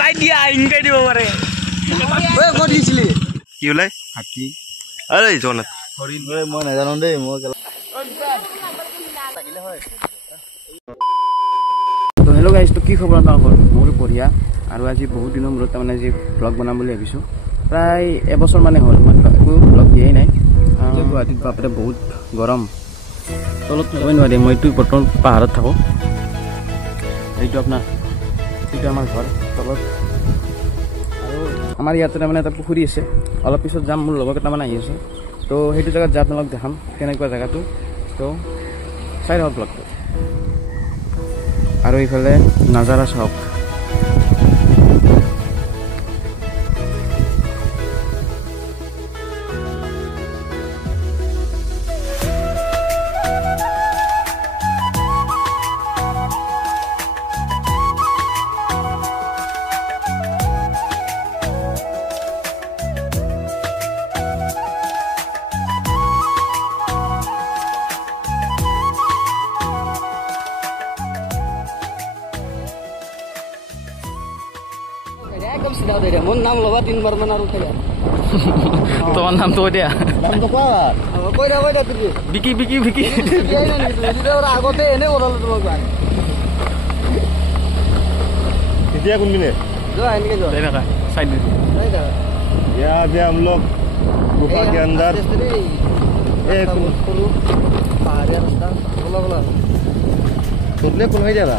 চাই দিয়া ইনকাই দিব পাৰে ঐ ক'ত দিছিলি কি ওলাই হাতী আৰে জনাত হৰিণ ঐ মই নাজানো দেই মই থাকিলে হয় তো হেল্ল' গাইজ তো কি খবৰ আপোনালোকৰ মোৰ বঢ়িয়া আৰু আজি বহুত দিনৰ মূৰত তাৰমানে আজি ব্লগ বনাম বুলি ভাবিছোঁ প্ৰায় এবছৰ মানে হ'ল মই একো ব্লগ দিয়াই নাই গুৱাহাটীত বাপৰে বহুত গৰম তলত থাকিবই নোৱাৰি মই এইটো বৰ্তমান পাহাৰত থাকোঁ এইটো আপোনাৰ এইটো আমাৰ ঘৰ তলত আৰু আমাৰ ইয়াতে তাৰমানে এটা পুখুৰী আছে অলপ পিছত যাম মোৰ লগৰ কেইটামান আহি আছে তো সেইটো জেগাত যাই আপোনালোক দেখাম কেনেকুৱা জেগাটো তো চাই থাকক ব্লগটো আৰু এইফালে নাজাৰা চাওক एकदम सीधा दे रहा मोर नाम लगा 3 बार मना रुक गया तो नाम तो दिया नाम तो कोई ना तू बिकी बिकी बिकी दिया ना इधर और आगोते एने ओरल तुमक बार कितिया कौन मिले जो आइन के जो देना का साइड में नहीं था या अभी हम लोग गुफा के अंदर एक पहाड़ी रास्ता बोला तुमने कौन है जगह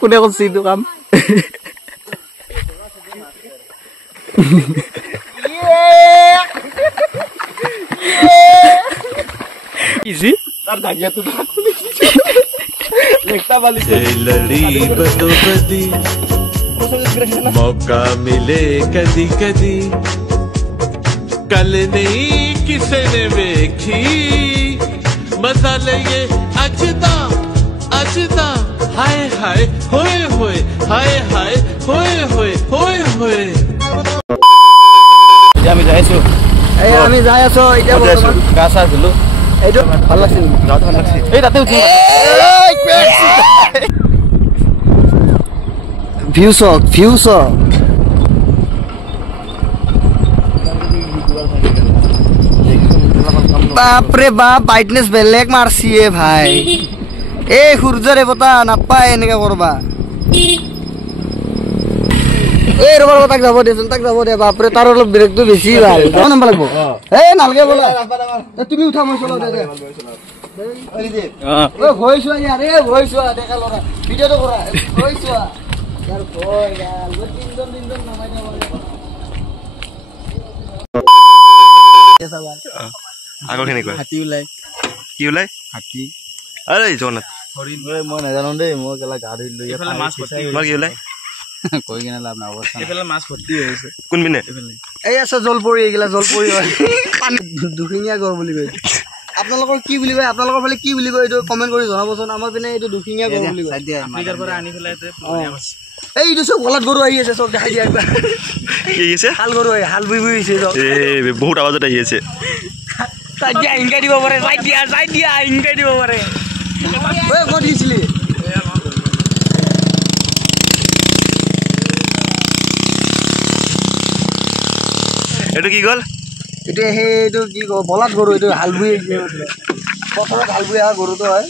কোনে কৈছে এইটো কাম इजी तार धागिया तू देखता वाली लड़ी बदोबदी मौका मिले कदी कदी कल नहीं किसे ने देखी मजा लगे अजदा अजदा हाय हाय होए होए हाय हाय होए होए होए होए আমি যাইছো এই আমি যাই আছো এটা গাছা ধুলো এইটো ভাল লাগছিল গাত ভাল লাগছিল এই তাতে উঠি ভিউস বাপ রে বাপ ব্রাইটনেস বেলেগ মারছি এ ভাই এই সূর্যরে বতা নাপায় এনেকা করবা এই রবার তাক যাব দেচোন তাক যাব দে বাপ রে তার অলপ ব্রেকটো বেশি ভাল কোন নাম্বার লাগবো এই নালগে বলা তুমি উঠা মই চলা দে আরে দে ও ভয়েসও यार এ ভয়েসও দেখা লরা ভিডিও তো করা ভয়েসও यार কই यार তিন দিন নামাই দে আগৰ খিনি কয় হাতী ওলাই কি ওলাই হাতী আৰে জনাত হৰিণ মই নাজানো দেই মই কেলা গা ধুইলো ইফালে মাছ ফটি মই কি ওলাই কই কিনা লাভ না অৱস্থা এফালে মাছ ফটি হৈছে কোন বিনে এফালে এই আছে জলপৰি এইগলা জলপৰি হয় পানী দুখিঙিয়া গৰ বুলি কয় আপোনালোকৰ কি বুলি কয় আপোনালোকৰ ফালে কি বুলি কয় এইটো কমেন্ট কৰি জনাবচোন আমাৰ পিনে এইটো দুখিঙিয়া গৰ বুলি কয় আফ্ৰিকাৰ পৰা আনি ফেলাই পুৰণিয়া মাছ এইটো চব গলাত গৰু আহি আছে চব দেখাই দিয়া একবাৰ কি আছে হাল গৰু হাল বই বই আছে চব বহুত আৱাজত আহি আছে চাই দিয়া ইনকাই দিব পাৰে চাই দিয়া ইনকাই দিব পাৰে ঐ ক'ত দিছিলি এইটো কি গ'ল এইটো সেইটো কি বলাত গৰু এইটো হাল বই আহিছে পথাৰত হাল বই অহা গৰুটো হয়